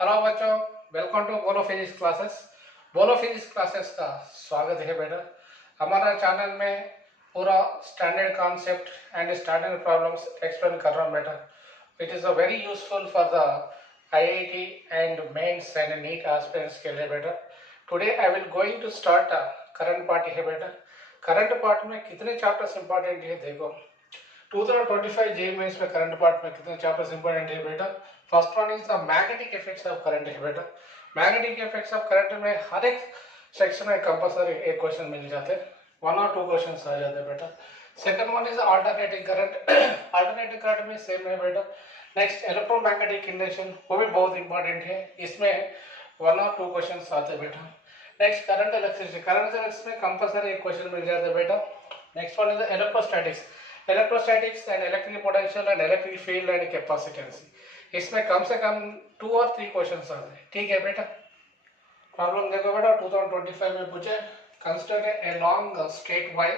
हेलो बच्चों, welcome to Bolo physics classes. Bolo physics classes का स्वागत है बेटा। हमारा चैनल में पूरा standard concept and standard problems explain कर रहा हूँ बेटा। It is a very useful for the IIT and mains and NEET aspirants के लिए बेटा। Today I will going to start current part है बेटा। करंट पार्ट में कितने चैप्टर्स इंपॉर्टेंट है देखो। 2025 JEE मेंस में करंट पार्ट में कितने चैप्टर्स इंपॉर्टेंट है बेटा। First one is the magnetic effects of current है बेटा। मैग्नेटिक इफेक्ट्स ऑफ करंट में हर एक सेक्शन में कंपलसरी एक क्वेश्चन मिल जाते हैं, 1 और 2 क्वेश्चन आ जाते हैं बेटा। Second one is alternating current. Alternating current में सेम है बेटा। नेक्स्ट इलेक्ट्रोमैग्नेटिक इंडक्शन, वो भी बहुत इंपॉर्टेंट है, इसमें 1 और 2 क्वेश्चन आते हैं बेटा। Next current electricity, current electricity में कंपलसरी एक क्वेश्चन मिल जाता है बेटा। Next one is electrostatics, electrostatics and electric potential and electric field and capacitance, इसमें कम से कम 2 और 3 क्वेश्चन आते हैं, ठीक है बेटा। प्रॉब्लम देखो बेटा, 2025 में पूछे, consider a long straight wire,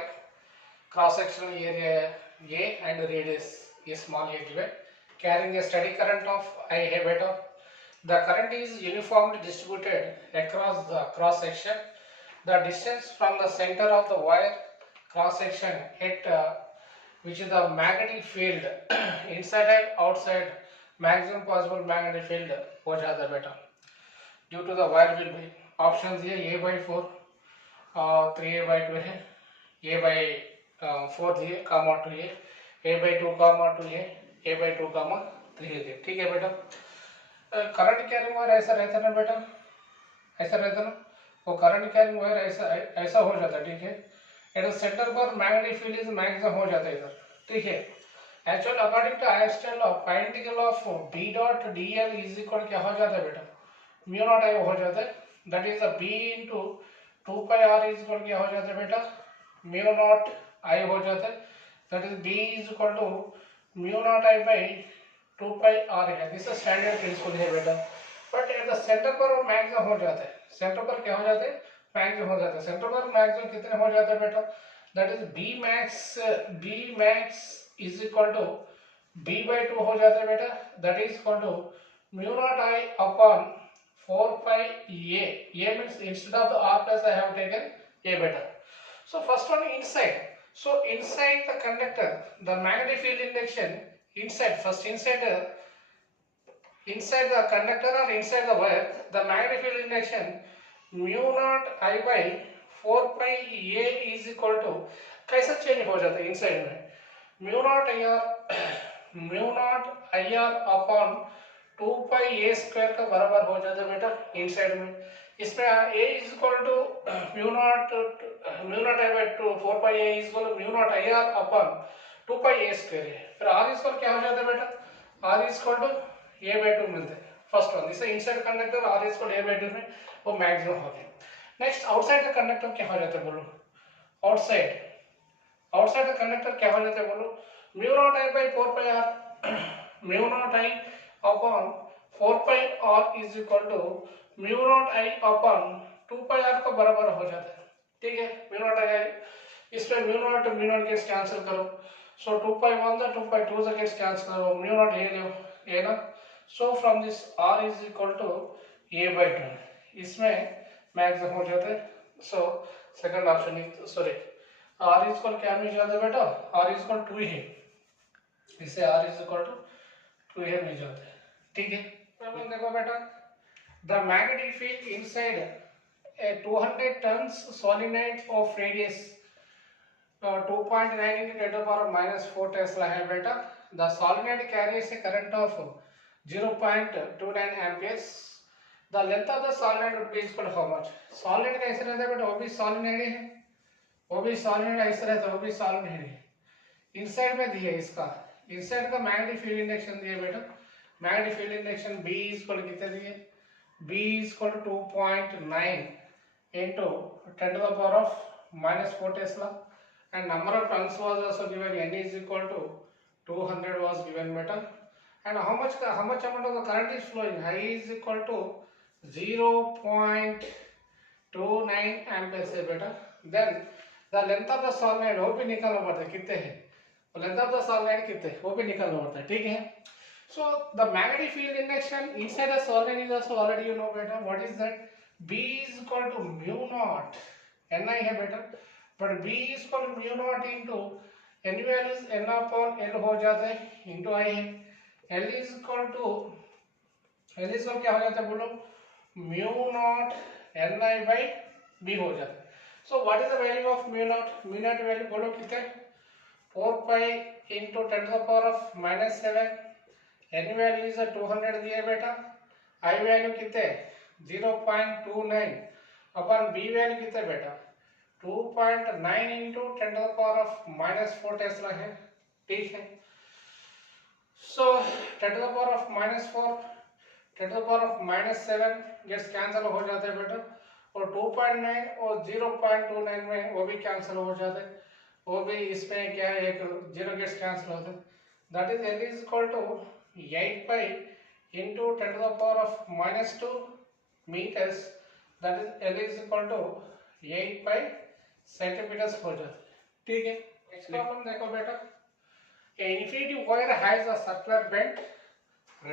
cross sectional area A and radius is small a given, carrying a steady current of I है बेटा। The current is uniformly distributed across the cross section. The distance from the center of the wire cross section at which is the magnetic field inside and outside maximum possible magnetic field हो जाता है बेटा। Due to the wire will be options ये A/4 3A/2 है, A/4 दिए कामा 2 A/2 कामा 2 A/2 कामा 3 दिए, ठीक है बेटा। करंट कैरिंग वायर ऐसा रहता ना बेटा, ऐसा रहता ना, वो करंट कैरिंग वायर ऐसा ऐसा हो जाता है, ठीक है। इधर सेंटर पर मैग्नेटिक फील्ड इज मैक्सिमम हो जाता है इधर, ठीक है। Actual according to Einstein law, pi integral of B dot dl is equal क्या हो जाता है बेटा, म्यू नॉट आई हो जाता है, that is B into 2 pi r is equal क्या हो जाता है बेटा, म्यू नॉट आई हो जाता है, that is B is equal to mu naught I by 2 pi r है। दिस इज स्टैंडर्ड प्रिंसिपल है बेटा। बट एट द सेंटर पर वो मैक्सिमम हो जाता है, सेंटर पर क्या हो जाते हैं, मैक्सिमम हो जाता है। सेंटर पर मैक्सिमम कितने हो जाते हैं बेटा, that is B max is equal to B/2 हो जाता है बेटा, that is equal to mu naught I upon 4 pi A means instead of the R plus I have taken A beta. So first one inside. So inside the conductor, the magnetic field induction inside, first inside the conductor or inside the wire, the magnetic field induction mu naught I by 4 pi A is equal to कैसा चेंज हो जाता है इनसाइड में, mu naught I R upon 2 pi A square का बराबर हो जाता है बेटा इनसाइड में। इसमें A is equal to mu naught I by 4 pi A is equal mu naught I R upon 2 pi A square है। फिर R इज इक्वल क्या हो जाता है बेटा, R is equal to A/2 मिलता है फर्स्ट वन। इसे inside conductor R is equal A/2 में वो मैक्सिमम हो गया। नेक्स्ट आउटसाइड का कंडक्टर क्या हो जाता है बोलो, आउटसाइड का कंडक्टर क्या हो जाता है बोलो, mu naught I by 4 pi R, mu naught I upon 4 pi R is equal to mu naught I upon 2 pi R का बराबर हो जाता है, ठीक है। म्यू नॉट आई, इसमें म्यू नॉट गेट्स कैंसिल करो, सो 2 पाई 1 था, 2 पाई 2 से गेट्स कैंसिल करो, म्यू नॉट ये लो ये ना, so from this R is equal to A/2, इसमें मैक्सिमम हो जाता है। So second option is sorry, R is equal क्या मिल जाता है बेटा, R इज इक्वल 2 है, इसे R इज इक्वल टू 2 है मिल जाता है, ठीक है। प्रॉब्लम देखो बेटा, the magnetic field inside a 200 tons solenoid of radius 2.9 into 10 to the power minus 4 Tesla है बेटा। The solenoid carries a current of 0.29 amperes. The length of the solenoid would be equal to how much? solenoid कैसे रहता है बेटा, वो भी solenoid है, वो भी solenoid ऐसे रहता है, वो भी solenoid है। इनसाइड में दिया इसका, इनसाइड का मैग्नेटिक फील्ड इंडक्शन दिया बेटा, magnetic field induction B is equal कितने दिए, B is equal to 2.9 into 10 to the power of minus 4 Tesla, and number of turns was also given, N is equal to 200 was given beta, and how much amount of the current is flowing, I is equal to 0.29 amperes है बेटा। then the length of the solenoid वो भी निकालना पड़ता है, कितने है length of the solenoid कितने वो भी निकालना पड़ता है, ठीक है। So the magnetic field induction inside the solenoid is also already you know better. What is that? B is equal to mu naught Ni है better, but B is equal to mu naught into N values N upon L हो जाता है into I है. L is equal to क्या हो जाता है बोलो, mu naught Ni by B हो जाता है. So what is the value of mu naught? Mu naught value बोलो कितना? 4 pi into 10 to the power of minus 7. N value is 200 दिया बेटा. I value कितने? 0.29 अपन B value कितने बेटा? 2.9 into 10 to the power of minus 4 टेस्ला है. ठीक है. So 10 to the power of minus 4, 10 to the power of minus 7 gets cancel हो जाते हैं बेटा. और 2.9 और 0.29 में वो भी कैंसिल हो जाते हैं. वो भी इसमें क्या है, एक जीरो गेट्स कैंसिल होते हैं. That is L is equal to 8 pi into 10 to the power of minus 2 meters. That is L is equal to 8 pi centimetres हो जाता है. ठीक है. नेक्स्ट प्रॉब्लम देखो बेटा. A infinity wire has a circular bend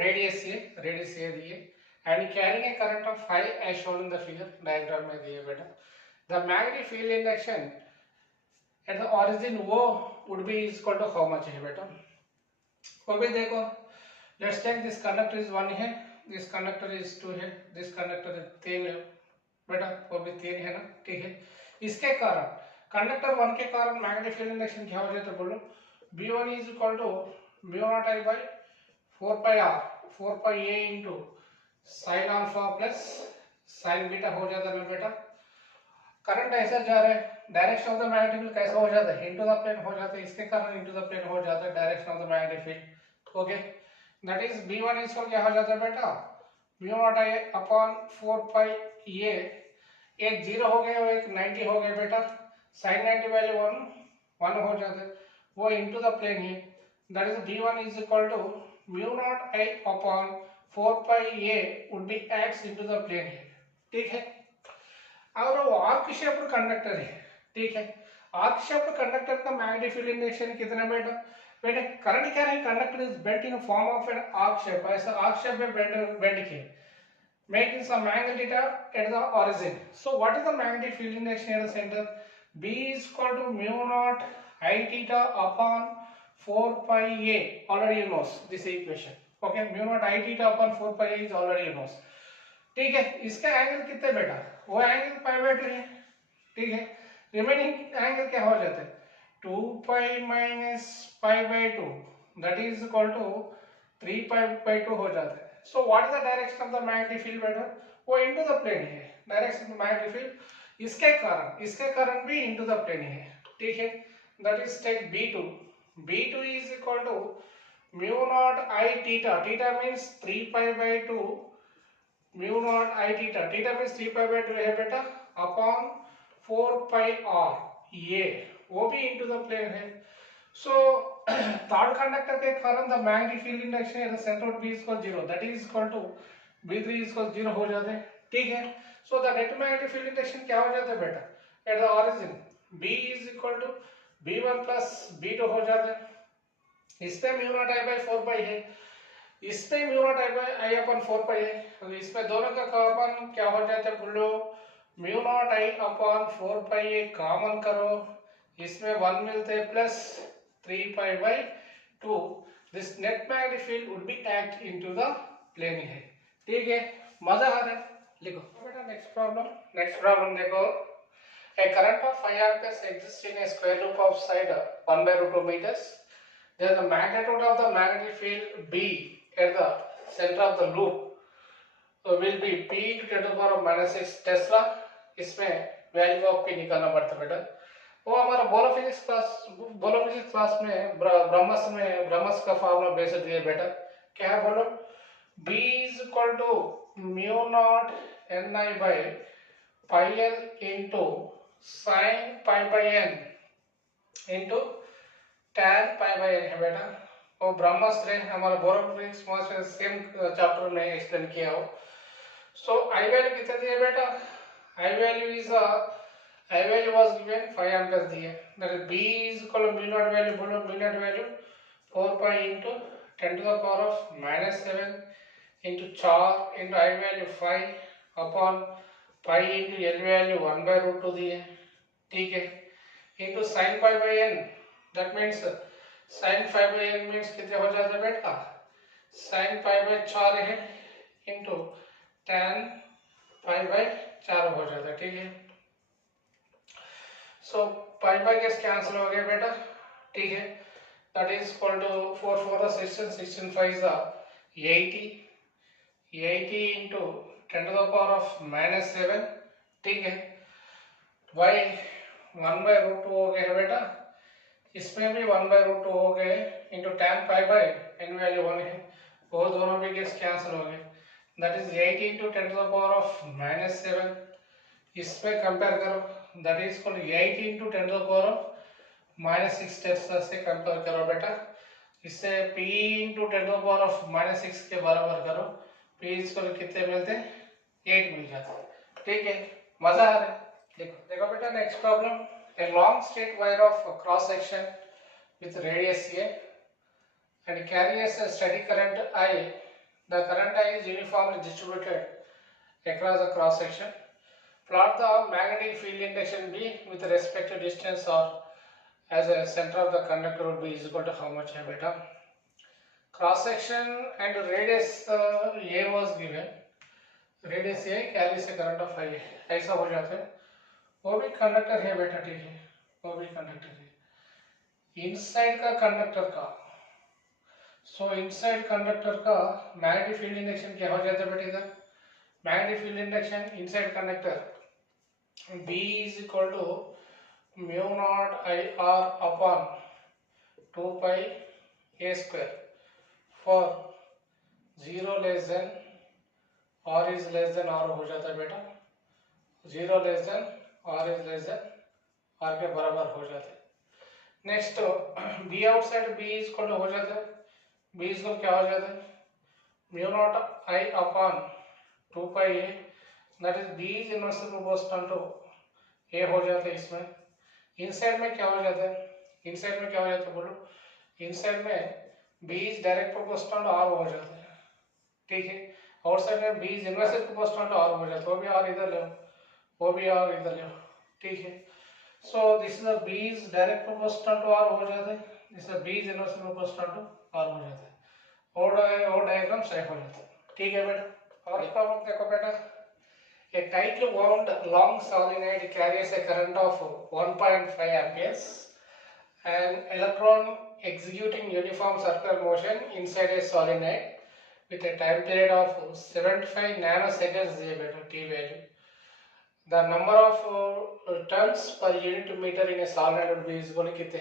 radius a दिए and carrying a current of 5 as shown in the figure diagram में दिए बेटा. The magnetic field induction at the origin वो would be is equal to how much है बेटा. वो भी देखो. Let's take this conductor is 1 है, this conductor is 2 है, this conductor is 3 है बेटा. वो भी 3 है ना. ठीक है. इसके कारण कंडक्टर 1 के कारण मैग्नेटिक फील्ड इंडक्शन क्या हो जाता है बोलो. B1 is equal to mu naught I by 4 pi r 4 pi a into sin alpha plus sin beta हो जाता है बेटा. करंट ऐसा जा रहा है, direction of the magnetic field कैसा हो जाता है, इनटू द प्लेन हो जाता है. इसके कारण इनटू द प्लेन हो जाता है direction of the magnetic field. Okay. That is B1 is क्या हो जाता है बेटा, mu naught I upon 4 pi a. एक 0 हो गया और एक 90 हो गया बेटा. sin 90 वैल्यू 1 हो जाता है, वो इनटू द प्लेन है. That is B1 is equal to mu naught I upon 4 pi a would be x into the plane है. ठीक है. और वो आर्क शेप्ड कंडक्टर है. ठीक है. आर्क शेप्ड कंडक्टर का मैग्नेटिक फील्ड इंडक्शन कितना बेटा. बेटा करंट क्या है, conductor is bent in form of an arc shape. ऐसा आर्क शेप में बेंड किए making some angle theta at the origin. So what is the magnetic field induction at the center? B is equal to mu naught I theta upon 4 pi a. Already you know this equation. Okay, mu naught I theta upon 4 pi a is already you know. ठीक है. इसका एंगल कितने बेटा, वो angle pi by 2 है. ठीक है. Remaining angle क्या हो जाता है, 2 pi minus pi by 2 that is equal to 3 pi by 2 हो जाता है. So what is the direction of the magnetic field बेटा, वो into the plane है. डायरेक्शन ऑफ मैग्नेटिक फील्ड इसके कारण भी into the plane है. ठीक है. that is take B2 is equal to mu naught I theta. Theta means 3 pi by 2 mu naught I theta. Theta means 3 pi by 2 है बेटा upon 4 pi r. ये वो भी into the plane है. So third conductor के कारण the magnetic field induction at the center of B is equal 0. That is equal to B3 is equal 0 हो जाते हैं. ठीक है. So the net magnetic field induction क्या हो जाता है बेटा, at the origin B is equal to B1 plus B2 हो जाता है. इसमें mu naught I by 4 pi है, इसमें mu naught I upon 4 pi है. तो इसमें दोनों का कॉमन क्या हो जाता है बोलो, mu naught I upon 4 pi a common करो, इसमें 1 मिलते हैं प्लस 3 pi by 2. This net magnetic field would be act into the plane है. ठीक है. मजा आ रहा है. लिखो बेटा. नेक्स्ट प्रॉब्लम देखो. A current of 5 amperes exists in a square loop of side 1 by root 2 meters. Then the magnitude of the magnetic field B at the center of the loop will be P into 10 to the power of minus 6 टेस्ला. इसमें value of P निकालना पड़ता है बेटा. वो हमारा बोलो physics class में ब्रह्मस का फॉर्मूला बेस दिए बेटा. क्या है बोलो, B is equal to mu naught Ni by pi L into sin pi by n into tan pi by n है बेटा. वो ब्रह्मास्त्र है, हमारा बोरो फिजिक्स क्लास में सेम चैप्टर में एक्सप्लेन किया हो. सो आई वैल्यू कितना दिया बेटा, आई वैल्यू was given 5 amperes दिए. that is B is equal to mu naught value बोलो, mu naught value 4 pi into 10 to the power of minus 7 into 4 into I value 5 upon pi into L value 1 by root 2 दिए, ठीक है, into sin pi by n, that means sin pi by n means कितने हो जाते हैं बेटा, sin pi by 4 है into tan pi by 4 हो जाता है, ठीक है। So pi by कैसे कैंसिल हो गया बेटा, ठीक है, that is equal to 4 4 the 16, 16 5 the 80 into 10 to the power of minus 7, ठीक है, y 1 by root 2 हो गया है बेटा, इसमें भी 1 by root 2 हो गए into tan pi by n value 1 है, वो दोनों भी कैंसिल हो गए, that is 80 into 10 to the power of minus 7, इसमें कंपेयर करो, that is equal to 80 into 10 to the power of minus 6 टेस्ला से कंपेयर करो बेटा, इससे p into 10 to the power of minus 6 के बराबर करो, p इसको कितने मिलते हैं, 8 मिल जाते हैं, ठीक है, मजा आ रहा है। देखो देखो बेटा, next problem, a long straight wire of cross section with radius a and carries a steady current I, the current I is uniformly distributed across the cross section. Plot the magnetic field induction B with respect to distance or as a center of the conductor would be is equal to how much है बेटा, cross section and radius A was given, radius A carries a current of I, ऐसा हो जाता है, वो भी कंडक्टर है बेटा, ठीक है, वो भी कंडक्टर है, इनसाइड का कंडक्टर का, सो इनसाइड कंडक्टर का मैग्नेटिक फील्ड इंडक्शन क्या हो जाता है बेटा, इधर magnetic field induction inside conductor B is equal to mu naught I R upon 2 pi A square for 0 less than R is less than R हो जाता है बेटा, 0 less than R is less than R के बराबर हो जाता है। Next B outside B is equal to हो जाता है, B is equal क्या हो जाता है, mu naught I upon 2 pi A, that is B is inversely proportional to A हो जाता है इसमें, इनसाइड में क्या हो जाता है, इनसाइड में क्या हो जाता है बोलो, इनसाइड में B is direct proportional to R हो जाता है, ठीक है, आउटसाइड में B is inversely proportional to R हो जाता है, वो भी R इधर ले, वो भी R इधर ले, ठीक है। So this is B is direct proportional to R हो जाता है, this is B is inversely proportional to R हो जाता है, और डायग्राम सही हो जाता है, ठीक है बेटा। और प्रॉब्लम देखो बेटा, a tightly wound long solenoid carries a current of 1.5 amperes. An electron executing uniform circular motion inside a solenoid with a time period of 75 nanoseconds t value. The number of turns per unit meter in a solenoid would be equal to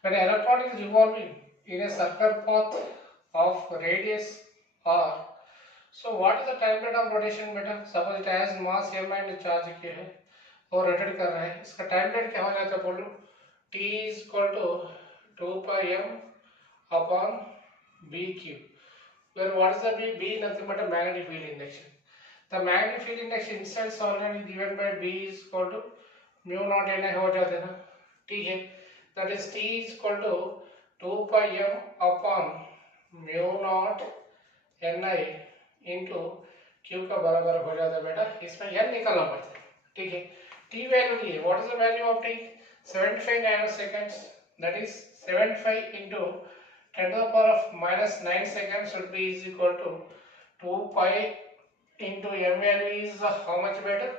when an electron is revolving in a circular path of radius r. So what is the time period of rotation बेटा, suppose it has mass m and charge q है और रोटेट कर रहा है, इसका time period क्या हो जाता है बोलो, t is equal to 2 pi m upon bq, where what is the b nothing but a magnetic field induction. The magnetic field induction inside solenoid is given by b is equal to mu naught n हो जाता है ना, ठीक है, that is t is equal to 2 pi m upon mu naught ni into Q का बराबर हो जाता है बेटा, इसमें n निकालना पड़ता है, ठीक है, t वैल्यू दी है, what is the value of t, 75 nanoseconds, that is 75 into 10 to the power of minus 9 seconds would be is equal to 2 pi into m value is how much better,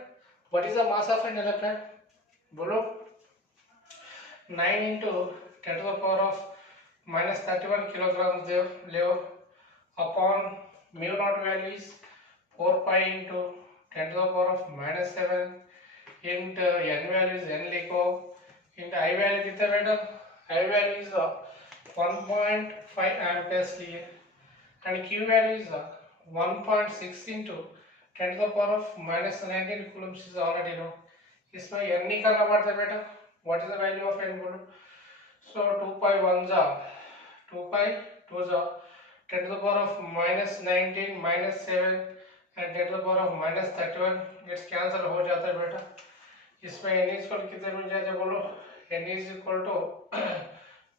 what is the mass of an electron बोलो, 9 into 10 to the power of minus 31 kilograms ले upon mu naught value is 4 pi into 10 to the power of minus 7 into n value is n लिखो into I value कितना बेटा, I value is 1.5 amperes लिए and Q value is 1.6 into 10 to the power of minus 19 coulombs is already known, इसमें n निकालना पड़ता है बेटा, what is the value of n बोलो, so 2 pi 1 जा 2 pi 2 जा 10 to the power of minus 19 minus 7 and 10 to the power of minus 31 gets cancel हो जाता है बेटा, इसमें n is equal कितने मिल जाते बोलो, n is equal to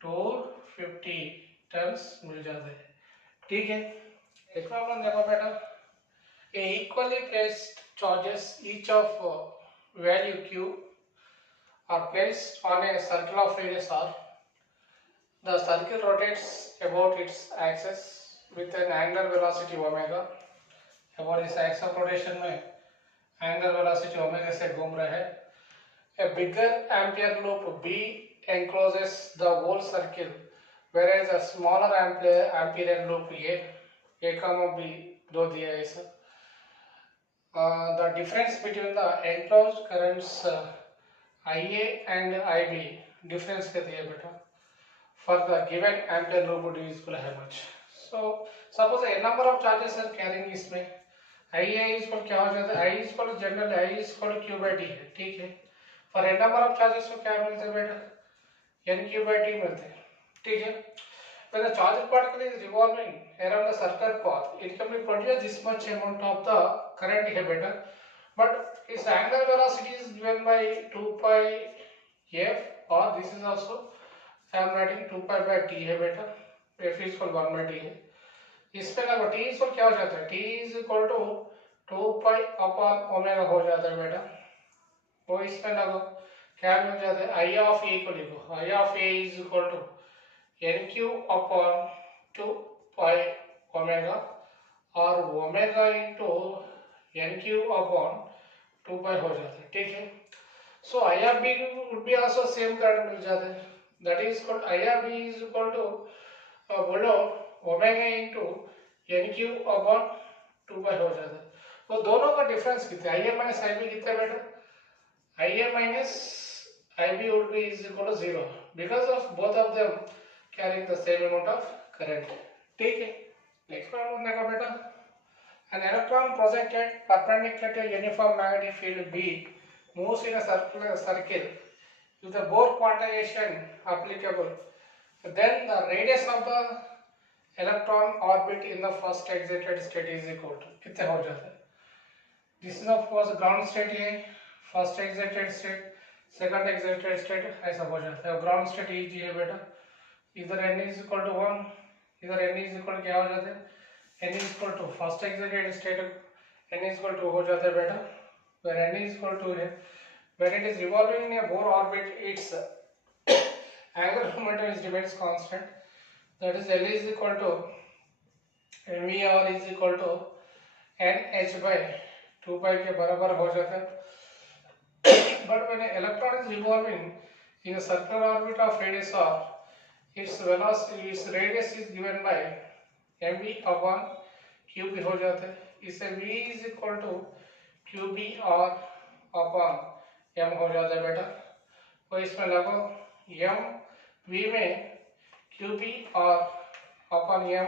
250, terms मिल जाते हैं, ठीक है। एक प्रॉब्लम देखो बेटा, a equally placed charges each of value q are placed on a circle of radius r. The circle rotates about its axis with an angular velocity omega. about इस axis of rotation में angular velocity omega से घूम रहा है. A bigger ampere loop B encloses the whole circle, whereas a smaller ampere loop A comma B दो दिया है इसे. The difference between the enclosed currents IA and IB difference के दिए बेटा. For the given ampere loop D is equal to how much? So suppose a number of charges are carrying इसमें IA is equal क्या हो जाता है? I is equal to generally I is equal to Q by D है, ठीक है. For a number of charges को क्या मिलते हैं बेटा? N Q by D मिलते हैं, ठीक है. When the charged particle is revolving around the circular path, it can be produced this much amount of the current here better, but its angular velocity is given by 2 pi f, or this is also I am writing 2 pi by t है बेटा, f is equal 1 by t है. इस पे लगो t is equal क्या हो जाता है? t is equal to 2 pi upon omega हो जाता है बेटा. वो इस पे लगो क्या मिल जाता है? I of a को लिखो, I of a is equal to NQ upon 2 pi omega और omega into NQ upon 2 pi हो जाता है, ठीक है. So I of B would be also same current मिल जाता है. That is called I of B is equal to बोलो omega into NQ upon 2 pi हो जाता है. वो दोनों का डिफरेंस कितना है? IA minus IB कितना बेटा? IA minus IB would be is equal to 0 because of both of them carrying the same amount of current, ठीक है. नेक्स्ट प्रॉब्लम देखो बेटा, an electron projected perpendicular to uniform magnetic field B moves in a circular circle with the Bohr quantization applicable, then the radius of the electron orbit in the first excited state is equal to कितने हो जाता है? This is of course ground state है, first excited state, second excited state ऐसा हो जाता है. ground state EG है बेटा, इधर n is equal to 1, इधर n is equal क्या हो जाता है? n is equal to first excited state n is equal to हो जाता है बेटा, where n is equal to है, when it is revolving in a Bohr orbit, its angular momentum remains constant, that is L is equal to mvr is equal to nh by 2 pi के बराबर हो जाता है. But when an electron is revolving in a circular orbit of radius r, its velocity, its radius is given by mv upon qb हो जाता है. इसे v is equal to qb r upon m हो जाता है बेटा. तो इसमें लगो m v में qb r upon m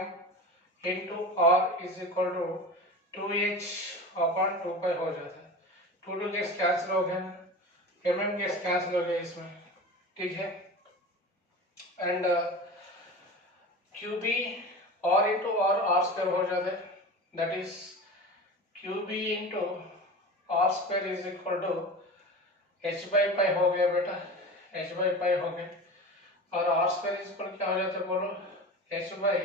into r is equal to 2h upon 2 pi हो जाता है. 2 गैस कैंसिल हो गया, mm गैस कैंसिल हो गया इसमें, ठीक है. And QB r into r square हो जाता है, that is QB into r square is equal to h by pi हो गया बेटा, h by pi हो गया, और r square is equal क्या हो जाता है बोलो? h by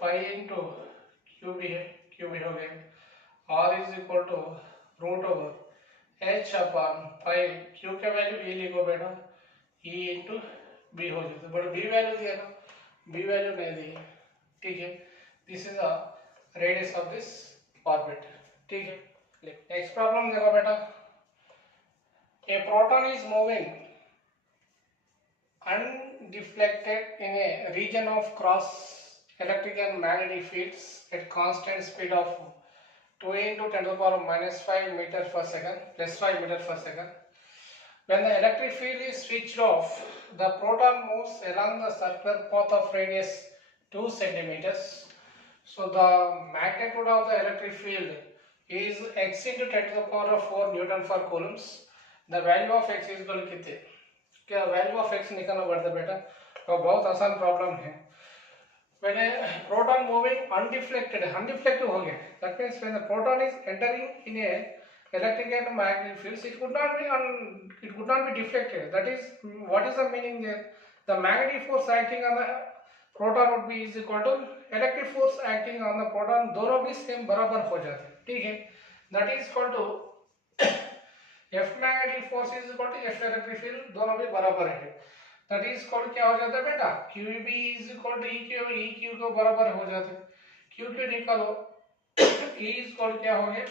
pi into QB है, QB हो गया. r is equal to root over h upon pi, q का वैल्यू e लिखो बेटा, e into b हो जाता है. बट b वैल्यू दिया ना, b वैल्यू नहीं दी, ठीक है. This is the radius of this orbit, ठीक है. नेक्स्ट प्रॉब्लम देखो बेटा, a proton is moving undeflected in a region of cross electric and magnetic fields at constant speed of 2 into 10 to the power minus 5 meter per second plus 5 meter per second. When the electric field is switched off, the proton moves along the circular path of radius 2 centimeters. So the magnitude of the electric field is x into 10 to the power of 4 Newton per coulombs. The value of x is equal to कितने? क्या value of x निकालना पड़ता है बेटा? तो बहुत आसान problem है. When a proton moving undeflected हो गया, that means when the proton is entering in a electric and magnetic fields, it could not be deflected. That is, what is the meaning there? The magnetic force acting on the proton would be is equal to electric force acting on the proton, दोनों भी same बराबर हो जाते हैं, ठीक है। That is equal to F magnetic force is equal to F electric field, दोनों भी बराबर है। दैट इज इक्वल क्या हो जाता है बेटा, q B is equal to E q को बराबर हो जाते हैं। क्यू क्यू निकालो, ई इज इक्वल क्या हो गया,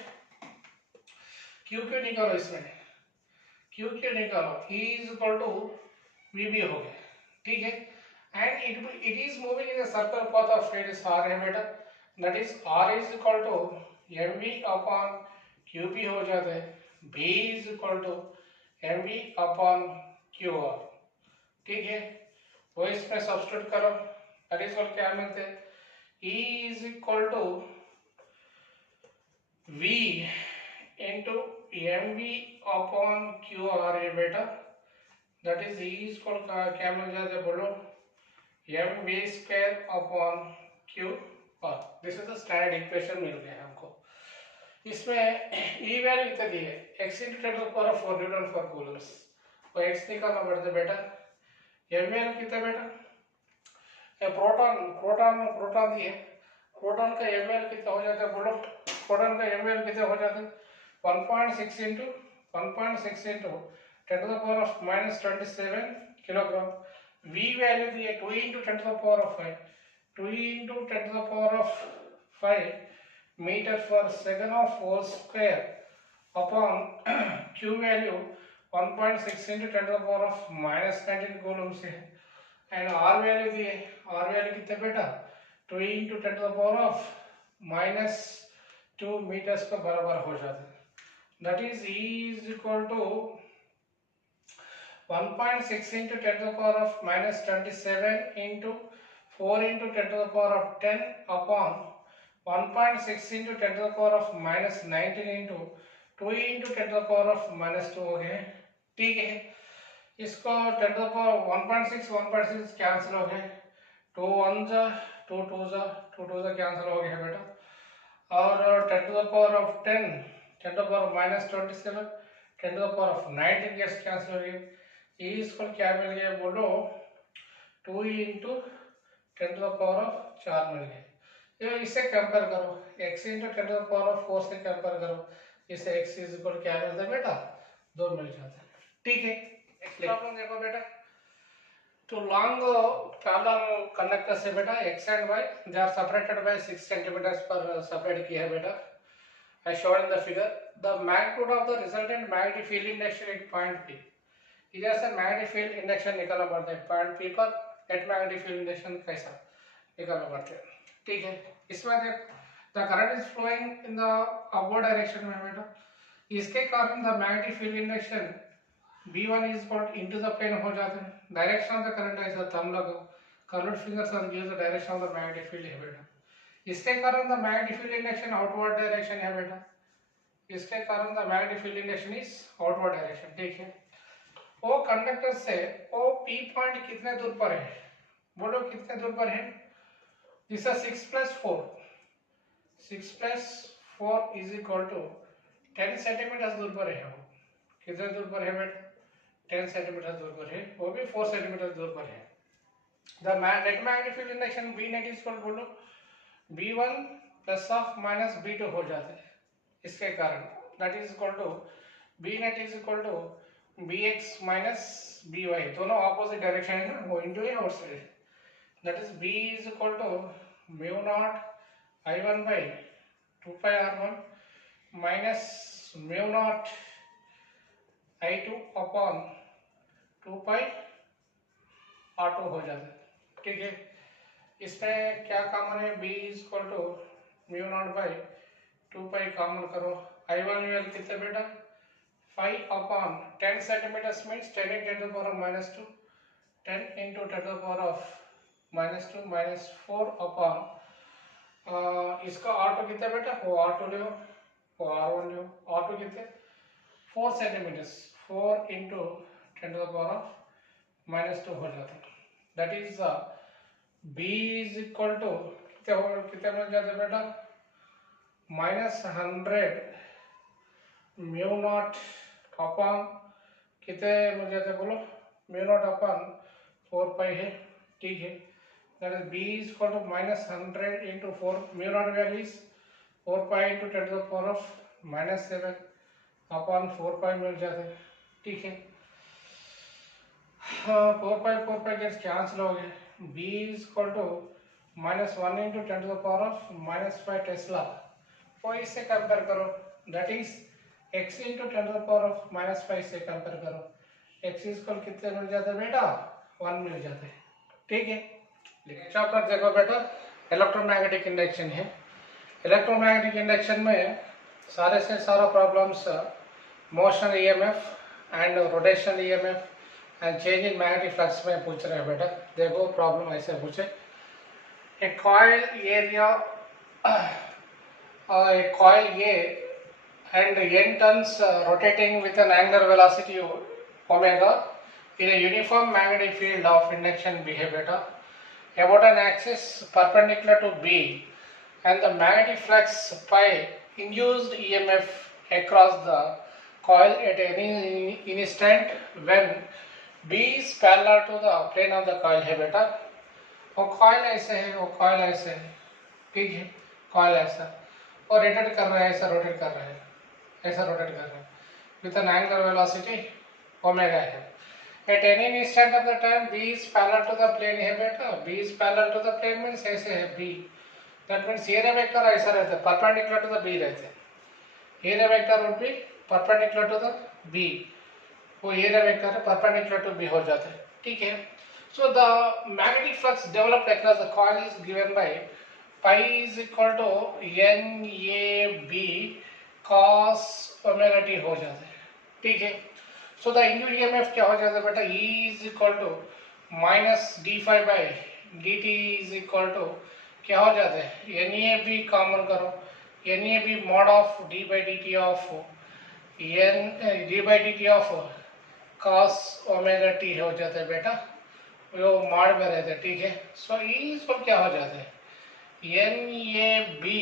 क्यू क्यू निकालो, इसमें क्यू क्यू निकालो, E is equal to v B हो गया, ठीक है। And it is moving in the circle path of radius R है बेटा, that is R is equal to m we upon q B हो जाता है, B is equal to m we upon Q R, ठीक है। वो इसमें सब्स्टिट्यूट करो, दैट इज इक्वल क्या मिलते हैं, E is equal to V into M we upon Q R है बेटा, that is E is equal क्या मिल जाता है बोलो, M V square upon Q R. This is the standard equation मिल गया हमको। इसमें E वैल्यू कितना दी है, x into 10 to power 4 newton for coulombs, तो x निकालना पड़ता है बेटा। एम वैल्यू कितना बेटा, प्रोटॉन प्रोटॉन प्रोटॉन दिए, प्रोटॉन का एम वैल्यू कितना हो जाता है बोलो, प्रोटॉन का एम वैल्यू कितना हो जाता है 1.6 into 1.6 into 10 to the power of -27 kilogram. V value दी है 2 into 10 to the power of 5, 2 into 10 to the power of 5 metre per second of whole square upon Q value 1.6 into 10 to the power of -19 coulomb से, and R value दी है, R value कितने बेटा 2 into 10 to the power of -2 मीटर्स के बराबर हो जाता है। That is E is equal to 1.6 into 10 to the power of -27 into 4 into 10 to the power of 10 upon 1.6 into 10 to the power of -19 into 2 into 10 to the power of -2 हो गए, ठीक है। इसको 10 to the power 1.6 कैंसिल हो गए, 2 1 जा 2 2 जा 2 2 जा कैंसिल हो गया बेटा, और 10 to the power of 10 10 to the power of -27 10 to the power of 19 gets cancel हो गए। E इसको क्या मिल गया बोलो, 2 into 10 to the power of 4 मिल गया। ये इससे कंपेयर करो, x into 10 to the power of 4 से कंपेयर करो, इससे x इज इक्वल क्या मिलता है बेटा 2 मिल जाता है, ठीक है। नेक्स्ट प्रॉब्लम देखो बेटा, तो लॉन्ग पैरेलल कंडक्टर से बेटा x and y they are separated by 6 centimetres पर सेपरेट किया है बेटा, as shown in the figure. The magnitude of the resultant magnetic field induction at point P, इधर से मैग्नेटिक फील्ड इंडक्शन निकालना पड़ता है पॉइंट पी पर, नेट मैग्नेटिक फील्ड इंडक्शन कैसा निकालना पड़ता है, ठीक है। इसमें देख the current is flowing in the upward direction में बेटा, इसके कारण the magnetic field induction V1 is equal into the plane हो जाता है, डायरेक्शन ऑफ द करंट ऐसा थंब लगाओ, curved fingers are give the direction of the magnetic field है बेटा। इसके कारण the magnetic field induction outward direction है बेटा, इसके कारण the magnetic field induction is outward direction, ठीक है। वो कंडक्टर से वो P पॉइंट कितने दूर पर है बोलो, कितने दूर पर है, this is 6 + 4 6 + 4 is equal to 10 centimetre दूर पर है। वो कितने दूर पर है बेटा 10 सेंटीमीटर दूर पर है, वो भी 4 सेंटीमीटर दूर पर है। The net magnetic field induction B net is equal बोलो B1 plus of minus B2 हो जाता है, इसके कारण that is equal to B net is equal to bx minus by, दोनों ऑपोजिट डायरेक्शन है ना, वो इनटू है outside, that is b is equal to mu naught I1 by 2 pi r1 minus mu naught I2 upon 2 pi r2 हो जाता है, ठीक है। इसमें क्या कॉमन है, b is equal to mu naught by 2 pi common करो, I1 वैल्यू कितने बेटा 5 upon 10 centimeters means 10 into 10 to the power of -2, 10 into 10 to the power of -2 minus 4 upon इसका R2 कितना बेटा, वो R2 ले, वो R1 ले, R2 कितने 4 सेंटीमीटर्स, 4 into 10 to the power of -2 हो जाता है, that is B is equal to कितने मिल जाते बेटा -100 म्यू नॉट अपॉन कितने मिल जाते बोलो, म्यू नॉट अपॉन 4 पाई है, ठीक है। that is B is equal to minus 100 into 4 mu naught value is 4 pi into 10 to the power of minus 7 अपॉन 4 पाई मिल जाते हैं. ठीक है, 4 पाई गेट्स कैंसिल हो गए. B is equal to minus 1 into 10 to the power of minus 5 टेस्ला. वो इससे कंपेयर करो, that is x into 10 to the power of minus 5 से कंपेयर करो. x is equal कितने मिल जाते हैं बेटा? 1 मिल जाते हैं. ठीक है, चैप्टर देखो बेटा, इलेक्ट्रोमैग्नेटिक इंडक्शन है. इलेक्ट्रोमैग्नेटिक इंडक्शन में सारे से सारा problems motion EMF and rotational EMF and change in magnetic flux में पूछ रहे हैं बेटा. देखो प्रॉब्लम ऐसे पूछे, a coil area a coil A and n turns rotating with an angular velocity omega in a uniform magnetic field of induction behavior about an axis perpendicular to B, and the magnetic flux pi induced EMF across the coil at any instant when B is parallel to the plane of the coil है बेटा. वो कॉइल ऐसे है, वो कॉइल ऐसे है, ठीक है, कॉइल ऐसा और रोटेट कर रहा है, ऐसा रोटेट कर रहा है, ऐसा रोटेट कर रहा है with an angular velocity omega है. At any instant of the time B is parallel to the plane है बेटा. B is parallel to the plane means ऐसे है B. That means area vector ऐसा रहता है, परपेंडिकुलर टू द B रहते हैं. Area vector would be perpendicular to the B. वो एरिया वेक्टर है, परपेंडिकुलर टू B हो जाता है. ठीक है. So the magnetic flux developed across the coil is given by pi is equal to NAB cos omega t हो जाता है. ठीक है. So the induced EMF क्या हो जाता है बेटा? E is equal to minus d phi by dt is equal to क्या हो जाता है? NAB कॉमन करो, NAB mod of d by dt of d by dt of cos omega t हो जाता है बेटा. वो मॉड में रहते हैं. ठीक है. सो ई इसको क्या हो जाता है? N A B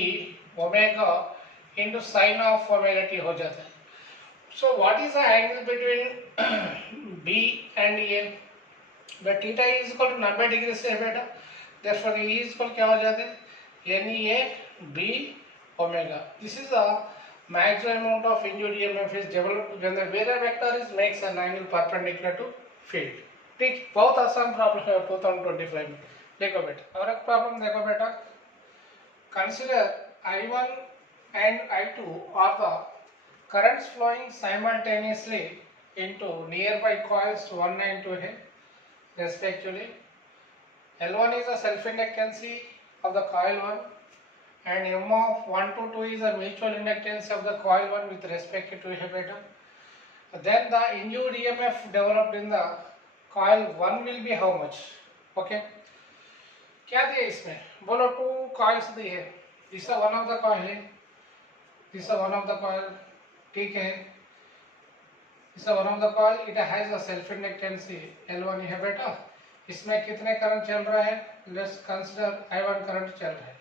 omega into sine of omega t हो जाता है. So what is the angle between B and A? But theta is equal to 90 degree से है बेटा. देयरफॉर ई इज इक्वल क्या हो जाता है? N A B omega. This is the maximum amount of induced EMF is developed when the variable vector is makes an angle perpendicular to field. ठीक, बहुत आसान प्रॉब्लम है 2025 में. देखो बेटा, और एक प्रॉब्लम देखो बेटा. Consider I1 and I2 are the currents flowing simultaneously into nearby coils 1 and 2 है respectively. L1 is the self inductance of the coil 1 and M of 1 to 2 is the mutual inductance of the coil 1 with respect to है बेटा. Then the induced EMF developed in the coil 1 will be how much? Okay, क्या दिया इसमें? बोलो 2 coils दिए है. This is one of the coil है, this is one of the coil. ठीक है, this is one of the coil. It has a self inductance L1 है बेटा. इसमें कितने करंट चल रहा है? Let's consider I1 करंट चल रहा है.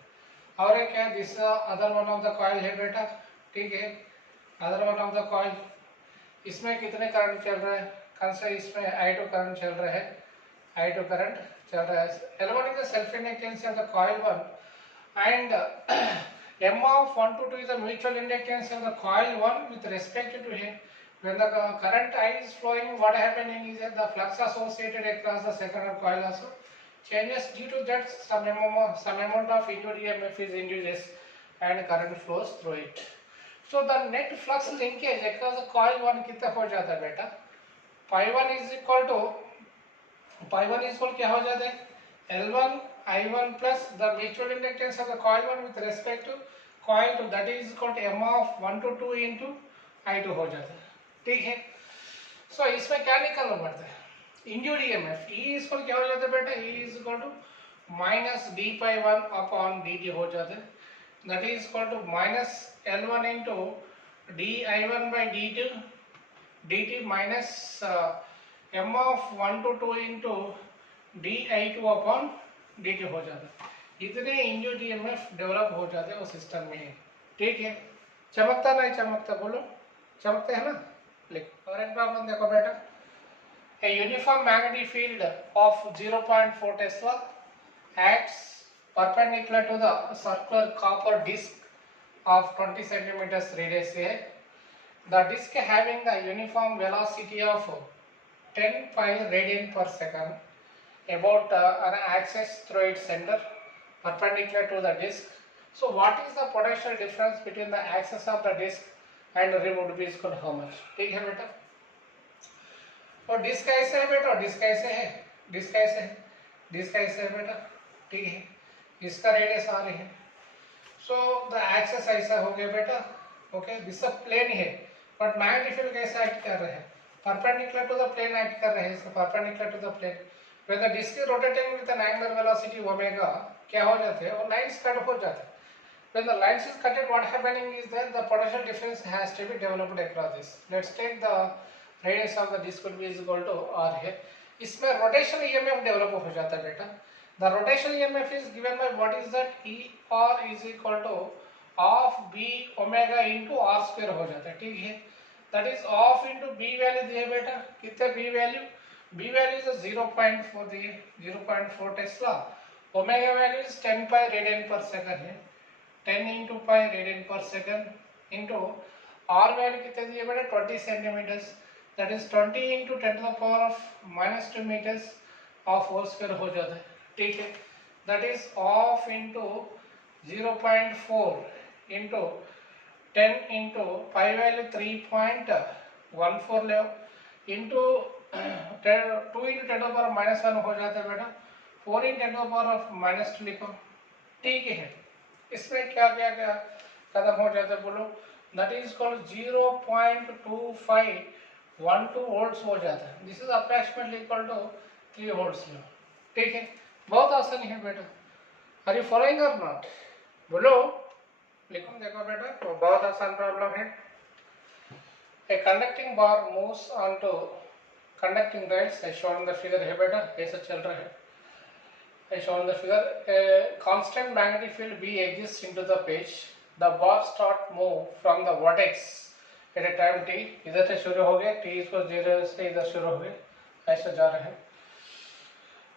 और एक है this other one of the coil है बेटा. ठीक है, other one of the coil. इसमें कितने करंट चल रहा है? कंसिडर इसमें I2 करंट चल रहा है, I2 करंट चल रहा है. L1 is the self inductance of the coil 1 and M of 1 to 2 is the mutual inductance of the coil 1 with respect to him. When the current I is flowing, what happening is that the flux associated across the secondary coil also changes. Due to that some amount of induced EMF is induced and current flows through it. So the net flux linkage across the coil 1 कितना हो जाता है बेटा? pi 1 is equal क्या हो जाता है? L1 I1 plus the mutual inductance of the coil 1 with respect to coil 2, that is equal to M of 1 to 2 into I2 हो जाता है. ठीक है. सो इसमें क्या निकालना पड़ता है? induced EMF. E इसको क्या हो जाता है बेटा? E is equal to minus d pi 1 upon dt हो जाता है. That is equal to minus L1 into d I1 by d2 dt minus M of 1 to 2 into d I2 upon dt हो जाता है. इतने induced EMF डेवलप हो जाते हैं वो सिस्टम में. ठीक है. चमकता नहीं चमकता? बोलो, चमकते हैं ना. लिख. और एक प्रॉब्लम देखो बेटा. A uniform magnetic field of 0.4 Tesla acts perpendicular to the circular copper disc of 20 centimeters radius here. The disc having the uniform velocity of 10 pi radian per second about an axis through its center perpendicular to the disc. So what is the potential difference between the axis of the disc and rim would be equal to how much? ठीक है बेटा, और डिस्क ऐसे है बेटा, डिस्क ऐसे है, डिस्क ऐसे है, डिस्क ऐसे है बेटा, ठीक है, इसका रेडियस आ रही है, सो द एक्सिस ऐसा हो गया बेटा, ओके, दिस प्लेन है, बट मैग्नेटिक फील्ड कैसे एक्ट कर रहे हैं, perpendicular to the plane act कर रहे हैं, इसका perpendicular to the plane, when the disc is rotating with an angular velocity omega, क्या हो जाते हैं, वो लाइंस कट हो जाते हैं. When the lines is cutted, what happening is that the potential difference has to be developed across this. Let's take the radius of the disc would be is equal to r है. इसमें rotational EMF develop हो जाता है बेटा. The rotational EMF is given by what is that, E r is equal to half b omega into r square हो जाता है, ठीक है. That is half into b value दिए बेटा, कितने b value? B value is 0.4 दिए, 0.4 Tesla. Omega value is 10 pi radian per second है. 10 into pi radian per second into r value कितने दिए बेटा, 20 centimeters, that is 20 into 10 to the power of minus 2 meters of whole square हो जाता है, ठीक है. that is half into 0.4 into 10 into pi value 3.14 ले into 2 into 10 to the power of minus 1 हो जाता है बेटा, 4 into 10 to the power of minus 2 लिखो, ठीक है. इसमें क्या क्या क्या कदम हो जाता है बोलो, दैट इज कॉल्ड 0.2512 वोल्ट्स हो जाता है. This is approximately equal to 3 volts लो, ठीक है. बहुत आसानी है बेटा, आर यू फॉलोइंग और नॉट, बोलो, लिखो देखो बेटा, तो बहुत आसान प्रॉब्लम है. A conducting bar moves on two conducting rails as shown in the figure है बेटा, ऐसा चल रहा है. As shown in the figure, a constant magnetic field B exists into the page. The bar start move from the vertex at a time t. इधर से शुरू हो गए, t इसको 0 से इधर शुरू हो गए, ऐसे जा रहे हैं.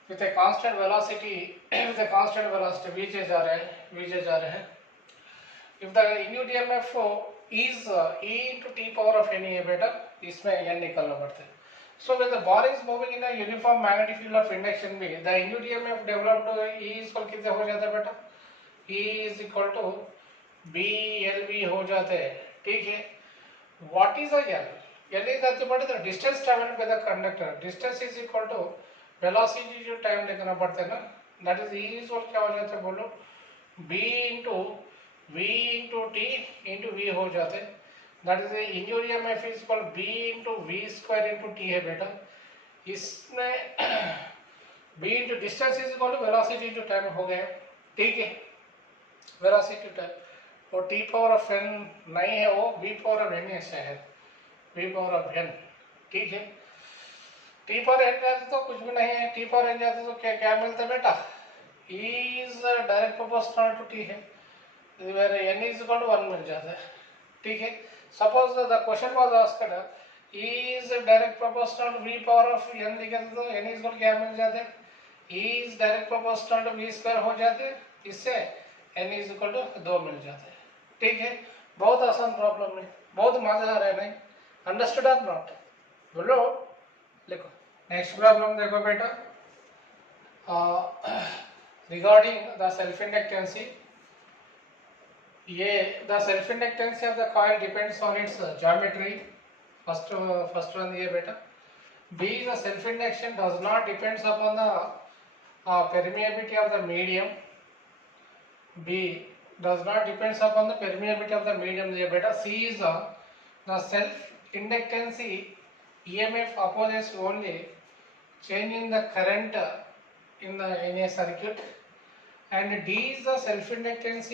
With a constant velocity, with a constant velocity vj जा रहे हैं, vj जा रहे हैं. If the induced EMF is e into t power of n है बेटा, इसमें n निकालना पड़ता है. So when the bar is moving in a uniform magnetic field of induction B, the induced EMF developed E is equal कितने हो जाता है बेटा, E is equal to B LB हो जाते हैं, ठीक है. What is the L? L is nothing but the distance traveled by the conductor. Distance is equal to velocity जो time लिखना पड़ता है ना, that is E is equal क्या हो जाता है बोलो, B into V into T into V हो जाते हैं. That is the induced EMF is called B into V square into T है बेटा. इसमें B into distance is equal to velocity into time हो गया, ठीक है, velocity to time. और T power of n नहीं है, वो V power of n ऐसा है, V power of n, ठीक है. T power n जाते तो कुछ भी नहीं है, T power n जाते तो क्या क्या मिलता है बेटा, E is direct proportional to T है, where n is equal to 1 मिल जाता है, ठीक है. Suppose the question was asked, E is direct proportional to V power of n लिखे तो n is equal क्या मिल जाते हैं, E is direct proportional to V square हो जाते हैं, इससे n is equal to 2 मिल जाते हैं, ठीक है. बहुत आसान प्रॉब्लम है, बहुत मजा आ रहा है, नहीं अंडरस्टूड और नॉट, बोलो, लिखो. नेक्स्ट प्रॉब्लम देखो बेटा, रिगार्डिंग द सेल्फ इंडक्टेंसी. ये the self inductance of the coil depends on its geometry. First one ये बेटा. B the self induction does not depends upon the permeability of the medium. B does not depends upon the permeability of the medium ये बेटा. C is the self inductance EMF opposes only change in the current in a circuit, and D is the self inductance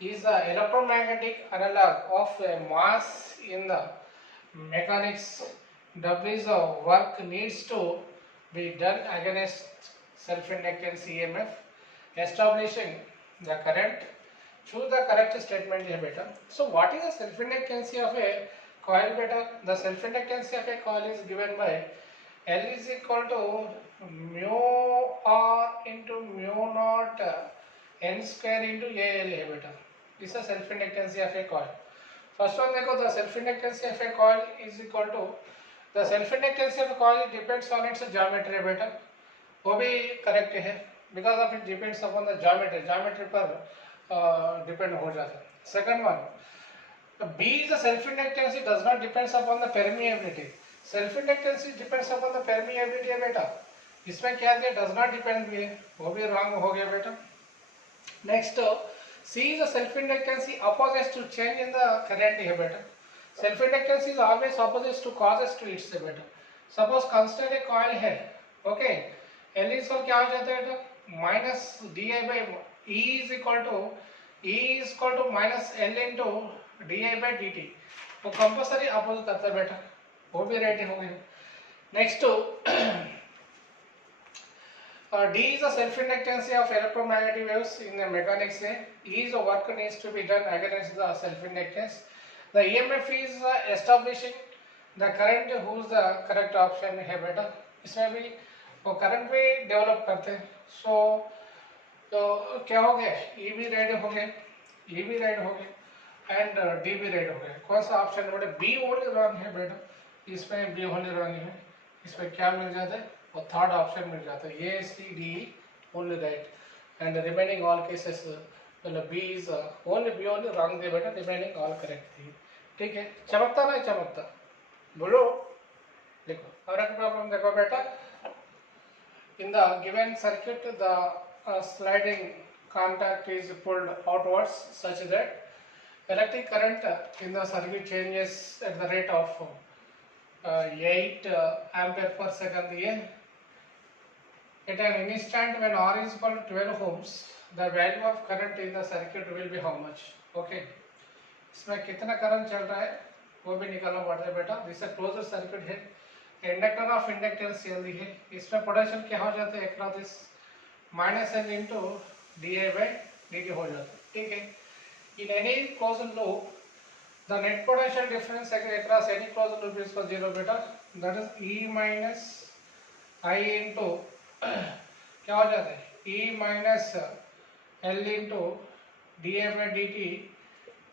is the electromagnetic analog of a mass in the mechanics. W is the work needs to be done against self-inductance EMF, establishing the current. Choose the correct statement here beta. So what is the self-inductance of a coil beta? The self-inductance of a coil is given by L is equal to mu r into mu naught n square into AL है बेटा. This is self inductance of a coil. First one देखो, the self inductance of a coil is equal to the self inductance of a coil depends on its geometry बेटा. वो भी correct है because of it depends upon the geometry पर depend हो जाता है. Second one, B is the self inductance does not depends upon the permeability. Self inductance depends upon the permeability है बेटा. इसमें क्या दिया, does not depend भी है, वो भी wrong हो गया बेटा. Next, C is the self inductance opposite to change in the current है बेटा. Self inductance is always opposite to causes to its है बेटा. Suppose consider a coil है, okay, L is equal क्या हो जाता है बेटा, minus di by E is equal to minus L into di by dt. वो कंपल्सरी अपोजिट करता है बेटा, वो भी राइट हो गया. Next D is the self inductance of electromagnetic waves in the mechanics. E is the work needs to be done against the self inductance. The EMF is establishing the current, who's the correct option है बेटा. इसमें भी वो करंट भी डेवलप करते हैं. तो क्या हो गया, E भी राइट हो गया, E भी राइट हो गया एंड D भी राइट हो गया. कौन सा ऑप्शन बेटा, B ओनली रॉन्ग है बेटा. इसमें B ओनली रॉन्ग है. इसमें क्या मिल जाता है, और थर्ड ऑप्शन मिल जाता है, A C D only right and remaining all cases मतलब बी इज ओनली रॉन्ग दे बेटा, रिमेनिंग ऑल करेक्ट थी. ठीक है, चमकता नहीं चमकता बोलो. देखो और एक प्रॉब्लम देखो बेटा. In the given circuit the sliding contact is pulled outwards such that electric current in the circuit changes at the rate of 8 ampere per second. At an instant when R is equal to 12 ohms, the value of current in the circuit will be how much? Okay, इसमें कितना करंट चल रहा है वो भी निकालना पड़ता है बेटा. दिस क्लोजर सर्किट है, इंडक्टर ऑफ इंडक्टेंस L है. इसमें पोटेंशियल क्या हो जाता है, across this minus L into d I by d t हो जाता है. ठीक है, in any closed loop the net potential difference across any closed loop is for 0 beta, that is E minus I into क्या हो जाता है, E minus L into dA by dt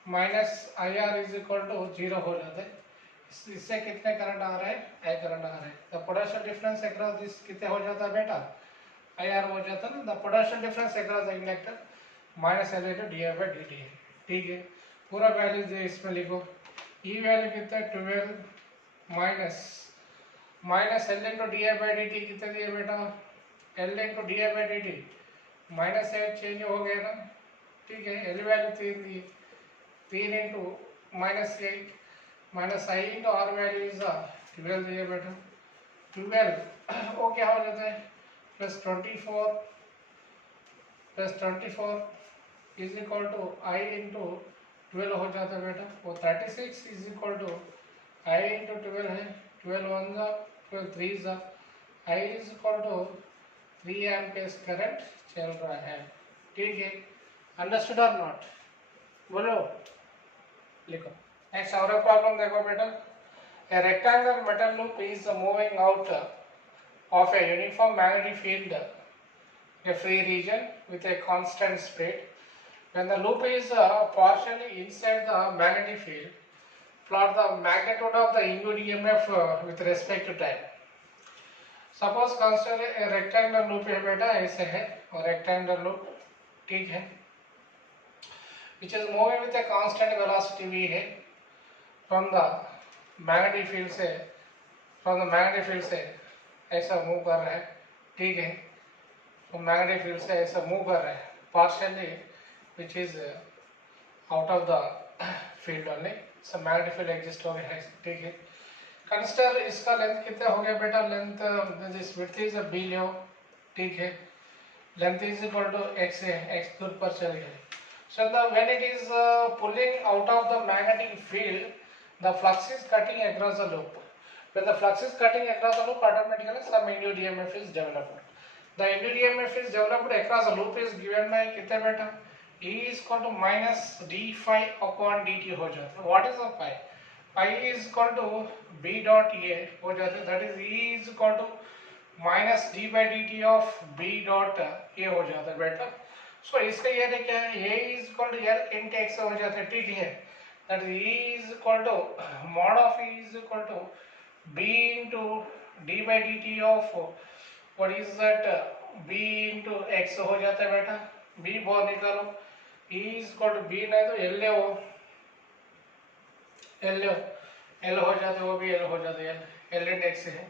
minus IR is equal to 0 हो जाता है. इससे कितने करंट आ रहा है, I करंट आ रहा है. the potential difference across this कितने हो जाता है बेटा, IR हो जाता है ना. the potential difference across the inductor minus L into dA by dt. ठीक है, पूरा वैल्यू जो इसमें लिखो. ई वैल्यू कितना है 12 minus L into d I by d t कितना दिया बेटा, L into d I by d t minus L change हो गया ना. ठीक है, एल वैल्यू 3 दी, 3 into minus 8 minus I into R value is 12 दिया बेटा. 12 वो क्या हो जाता है, plus 24 is equal to I into 12 हो जाता है बेटा. वो 36 is equal to I into 12 है. 12 1 जा 12 3 जा, I is equal to 3 amperes current चल रहा है. ठीक है, अंडरस्टूड और नॉट बोलो, लिखो. नेक्स्ट और प्रॉब्लम देखो बेटा. ए rectangular metal loop is moving out of a uniform magnetic field a free region with a constant speed. When the loop is partially inside the magnetic field, plot the magnitude of the induced EMF with respect to time. Suppose consider a rectangular loop है बेटा, ऐसे है और rectangular loop. ठीक है, which is moving with a constant velocity v है from the magnetic field से ऐसा मूव कर रहा है. ठीक है, तो मैग्नेटिक फील्ड से ऐसा मूव कर रहा है partially which is out of the field only. सब मैग्नेटिक फील्ड एग्जिस्ट हो गया है. ठीक है, कंसिडर इसका लेंथ कितना हो गया बेटा, length this width is B लो. ठीक है, length is equal to X है, एक्स दूर पर चल गया. So the when it is pulling out of the magnetic field, the flux is cutting across the loop. When the flux is cutting across the loop, automatically some induced EMF is developed. The induced EMF is developed across the loop is given by कितने बेटा, E is equal to minus d phi upon dt हो जाता है. What is the phi? I is equal to B dot A हो जाता है, that is E is equal to minus d by dt of B dot A हो जाता है बेटा. So इसका ये है क्या है, A is equal to L into X हो जाता है, ठीक है. That is E is equal to mod of E is equal to B into d by dt of what is that B into X हो जाता है बेटा. B बहुत निकालो, E is equal to B नहीं तो L ले वो एल एल हो जाते, वो भी एल हो जाते, एल एल इंटू एक्स है,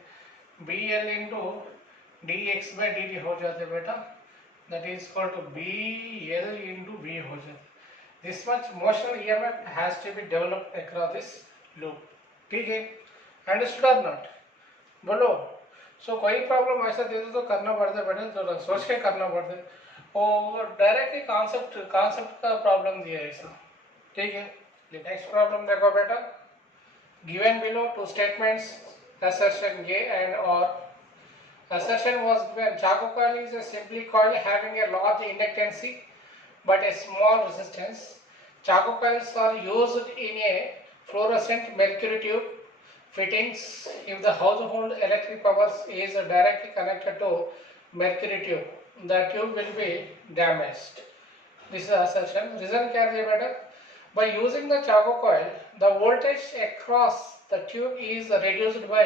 B L into d x by d t हो जाते बेटा. That is equal to B L into B हो जाते. This much motional EMF has to be developed across this loop. ठीक है, अंडरस्टूड और not बोलो. सो कोई प्रॉब्लम ऐसा दे दो तो करना पड़ता है बेटा, तो सोच के करना पड़ता है, और डायरेक्टली कॉन्सेप्ट का प्रॉब्लम दिया है ऐसा. ठीक है, नेक्स्ट प्रॉब्लम देखो बेटा. Given below two statements assertion A and or. Assertion was given charcoal coil is a simply coil having a large inductance but a small resistance. Charcoal coils are used in a fluorescent mercury tube fittings if the household electric power is directly connected to mercury tube. The tube will be damaged. This is assertion. Reason क्या है बेटा? By using the charcoal coil, the voltage across the tube is reduced by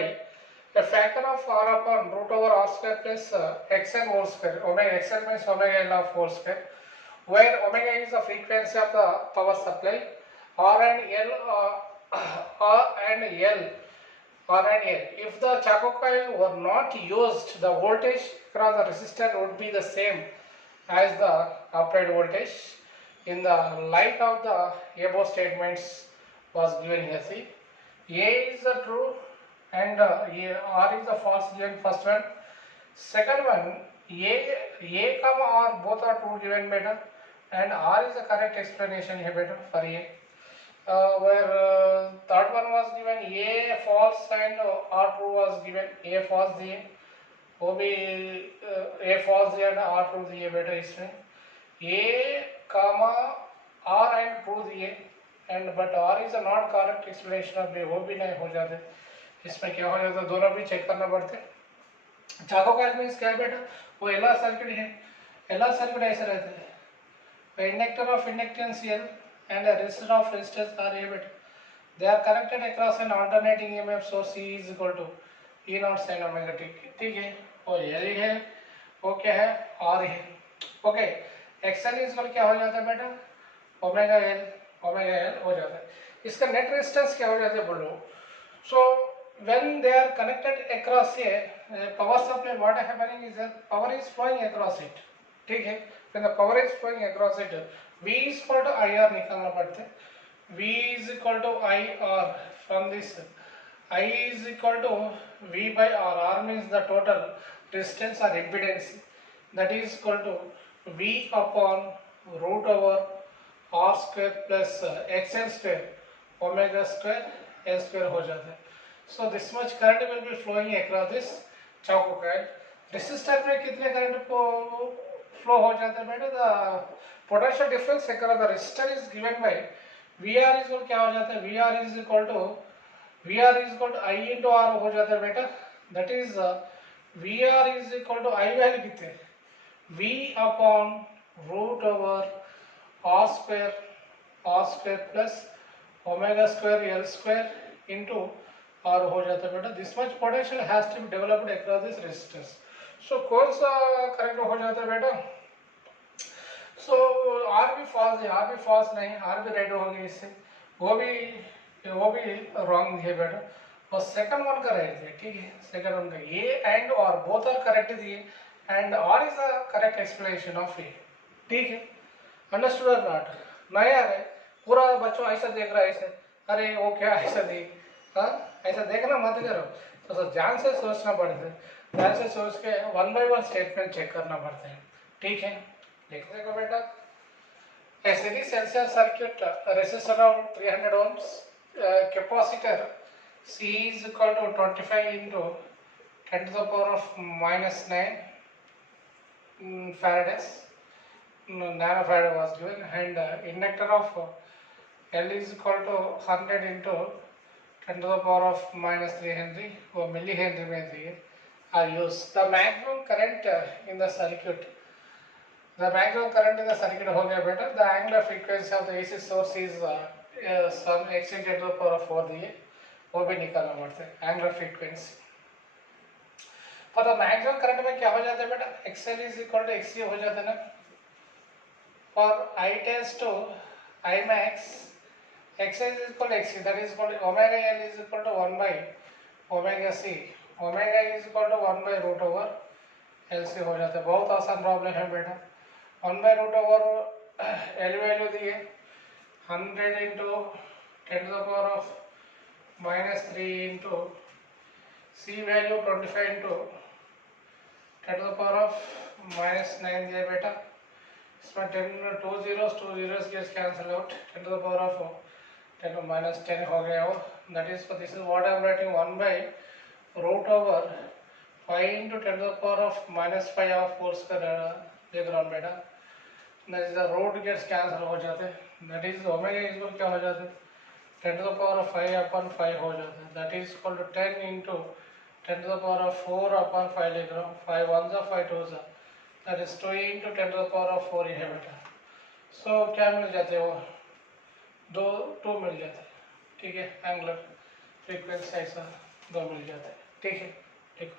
a factor of R upon root over R square plus XL whole square. Omega XL means omega L of whole square, where omega is the frequency of the power supply. R and L, If the charcoal coil were not used, the voltage across the resistor would be the same as the applied voltage. In the light of the above statements was given here. See, A is the true and R is the false given first one. Second one, A comma R both are true given better, and R is the correct explanation here better for A. Where third one was given A false and R true was given, A false दिए, वो भी A false दिया and R true दिए बेटा. इसमें A comma R and true दिए, and but R is a not correct explanation of B, वो भी नहीं हो जाते. इसमें क्या हो जाता, दोनों भी चेक करना पड़ते. चाको कॉइल मीन्स क्या है बेटा, वो एलआर सर्किट है. एलआर सर्किट ऐसे रहते हैं, inductor of inductance L and a resistor of resistors are A बेटा. They are connected across an alternating EMF source E is equal to E naught sin omega t. ठीक है, वो L है, वो क्या है, R है. ओके, XL इज इक्वल क्या हो जाता है बेटा, ओमेगा एल हो जाता है. इसका नेट रेजिस्टेंस क्या हो जाता है बोलो. सो when they are connected across a power supply, what is happening is that power is flowing across it. ठीक है, when the power is flowing across it, V is equal to IR निकालना पड़ता है. V is equal to IR. From this, I is equal to V by R. R means the total resistance or impedance, that is equal to V upon root over R square plus XL square omega square L square हो जाता है. So this much current will be flowing across this charcoal coil. Resistor में कितने current flow हो जाता है बेटा, the potential difference across the resistor is given by VR is equal क्या हो जाता है, VR is equal to I into R हो जाता है बेटा. That is VR is equal to I value कितने, V upon root over R square plus omega square L square into R हो जाता है बेटा. This much potential has to be developed across this resistors. So कौन सा करंट हो जाता है बेटा, सो आर भी फॉल्स है, आर भी फॉल्स नहीं, आर भी राइट होगी इससे, वो भी रॉन्ग है बेटा. और सेकंड वन का राइट है. ठीक है, सेकंड वन का ए एंड और बोथ आर करेक्ट दिए, and R is the correct explanation of A. ठीक है, अंडरस्टूड और नॉट. नहीं आ रहा है पूरा बच्चों ऐसा देख रहा है ऐसे, अरे वो क्या ऐसा देख, हाँ ऐसा देखना मत करो. तो ध्यान से सोचना पड़ता है, ध्यान से सोच के one by one statement check करना पड़ता है. ठीक है, देखने को बेटा. A series LCR circuit, resistor of 300 ohms, capacitor C is equal to 25 into 10 to the power of minus 9 farads, nanofarad was given, and inductor of L is equal to 100 into 10 to the power of -3 Henry or milli Henry में दिए are used. The maximum current in the circuit. The maximum current in the circuit हो गया बेटा. The angular frequency of the AC source is some extent 10 to the power of 4 दिए, वो भी निकालना पड़ता है. Angular frequency. For the maximum current में क्या हो जाता है बेटा? XL is equal to XC हो जाता है ना. For I tends to I max, XL is equal to XC, that is equal to omega L is equal to 1 by omega C. Omega is equal to 1 by root over LC हो जाता है. बहुत आसान problem है बेटा. 1 by root over L value दी है 100 into 10 to the power of -3 into C value 25 into 10 to the power of -9 दिया बेटा. इसमें 10 2 zeros gets cancelled out. 10 to the power of 10 to -10 हो गया वो. That is, this is what I am writing 1 by root over 5 into 10 to the power of -5 of whole square देख रहा हूँ बेटा. That is, the root gets cancelled हो जाते. That is, omega is equal क्या हो जाते 10 to the power of 5 upon 5 हो जाते. That is equal to 10 into 10 to the power of 4 upon 5 लिख रहा हूँ. 5 1s are 5 2s are. That is 2 into 10 to the power of 4 है बेटा. So क्या मिल जाते हो? 2 मिल जाते हैं. ठीक है. एंगुलर फ्रीक्वेंसी ऐसा 2 मिल जाता है. ठीक है. ठीक.